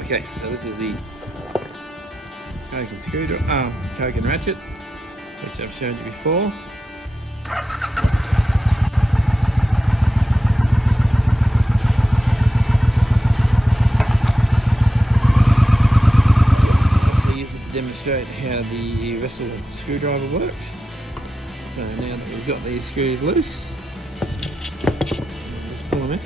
Okay, so this is the Koken screwdriver, Koken ratchet, which I've showed you before. Also used it to demonstrate how the vessel screwdriver worked. So now that we've got these screws loose, let's pull them out.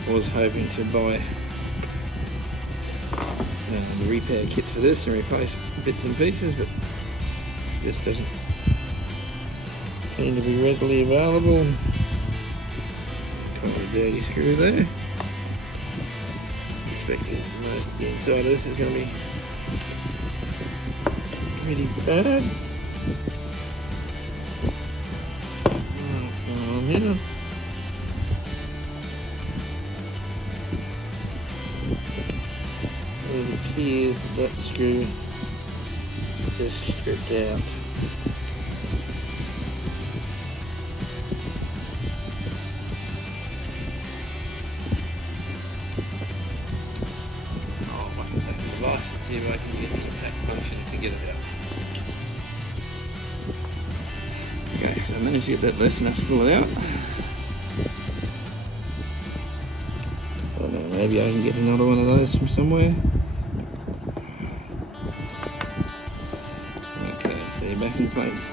I was hoping to buy the repair kit for this and replace bits and pieces, but it just doesn't seem to be readily available. Quite a dirty screw there. Expecting most of the inside of this is going to be pretty bad. What's going on here? It appears that screw just stripped out. Oh, I can take the device and see if I can use the impact function to get it out. Okay, so I managed to get that loose enough to pull it out. I don't know, maybe I can get another one of those from somewhere. Okay, so your backing plates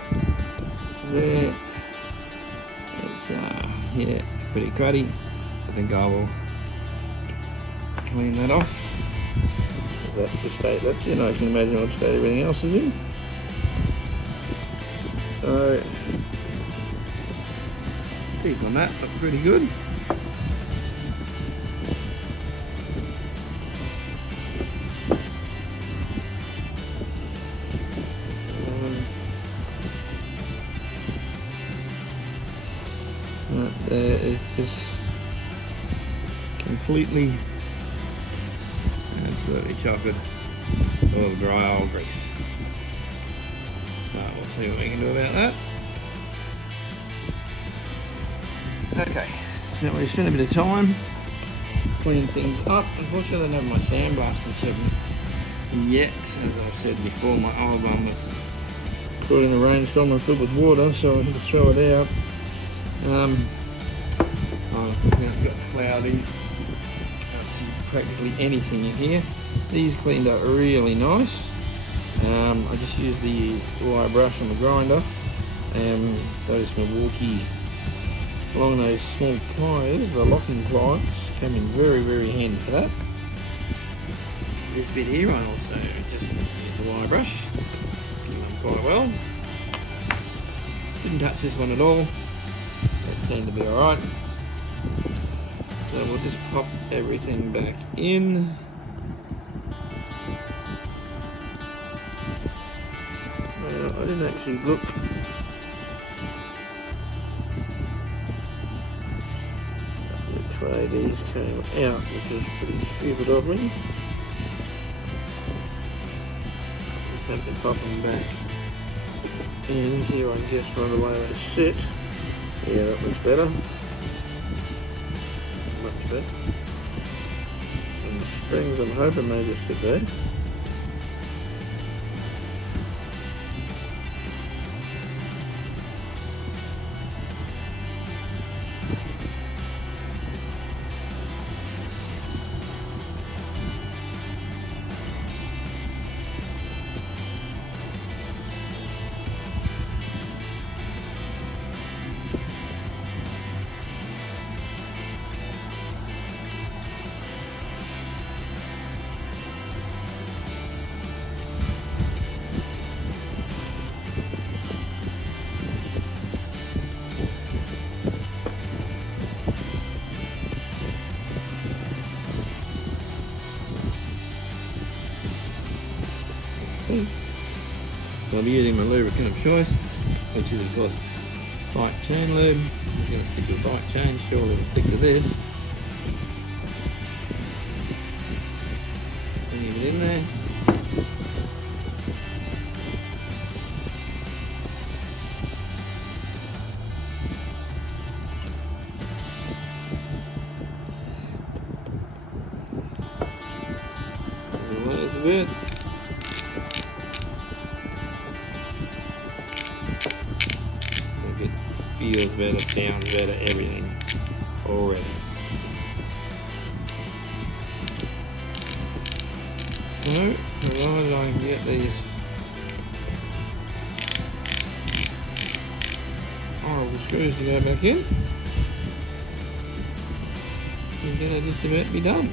there. It's yeah, pretty cruddy. I think I will clean that off. That's the state that's in. I can imagine what state everything else is in. So teeth on that look pretty good. That there is just completely, absolutely chocolate full of dry old grease. So we'll see what we can do about that. Okay, so we spent a bit of time cleaning things up. Unfortunately, I don't have my sandblaster checking yet. As I've said before, my old one was caught in a rainstorm and filled with water, so I had to throw it out. It's got cloudy. Can't see practically anything in here. These cleaned up really nice. I just used the wire brush on the grinder, and those Milwaukee along those small pliers, the locking pliers, came in very, very handy for that. This bit here, I also just used the wire brush. Cleaned them quite well. Didn't touch this one at all. That seemed to be alright. So we'll just pop everything back in. Now, I didn't actually look which way these came out, which is pretty stupid of me. Just have to pop them back in here, I guess, by the way they sit. Yeah, that looks better. Much better. And the springs, I'm hoping they just sit there. So I'll be using my lubricant of choice, which is of course bike chain lube. I'm going to stick with bike chain, surely it'll stick to this. Leave it in there. bit. I think it feels better, sounds better, everything already. So, provided I can get these horrible screws to go back in, it's going to just about be done.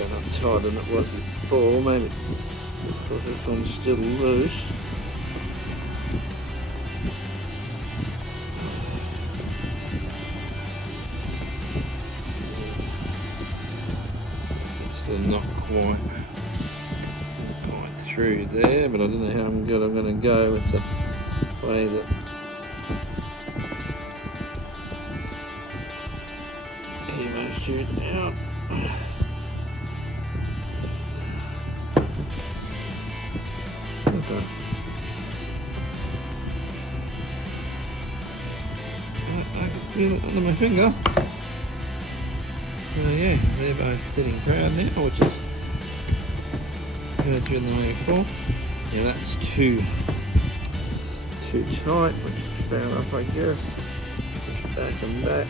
Not tighter than it was before, maybe because this one's still loose. It's still not quite through there, but I don't know how good I'm going to go with the way that chemo's shooting out. Okay. I can feel it under my finger. So yeah, they're both sitting proud now, which is good in the way for. Yeah, that's too tight, which is fair enough, I guess. Just back and back.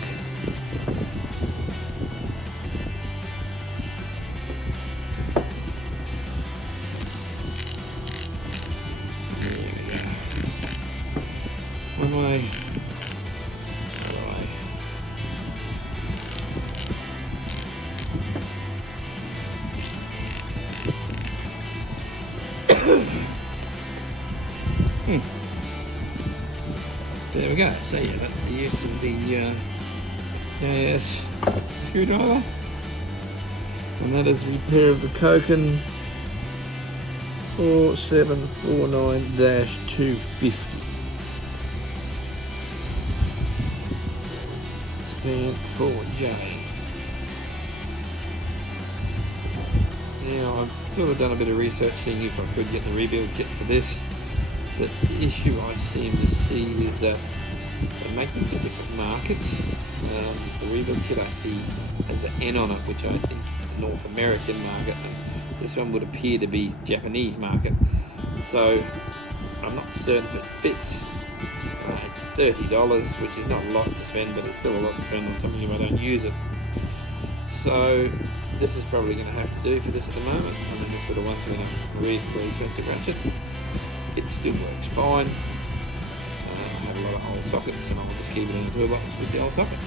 One way, other way. There we go. So yeah, that's the use of the JS screwdriver, and that is the repair of the Koken 4749-250. And 4J. Now I've sort of done a bit of research seeing if I could get the rebuild kit for this. The issue I seem to see is that they make them for different markets. The rebuild kit I see has an N on it, which I think is the North American market, and this one would appear to be Japanese market. So I'm not certain if it fits. It's $30, which is not a lot to spend, but it's still a lot to spend on something if I don't use it. So this is probably going to have to do for this at the moment. I mean, this would have once been a reasonably expensive ratchet. It still works fine. I have a lot of old sockets, and I'll just keep it in the toolbox with the old sockets.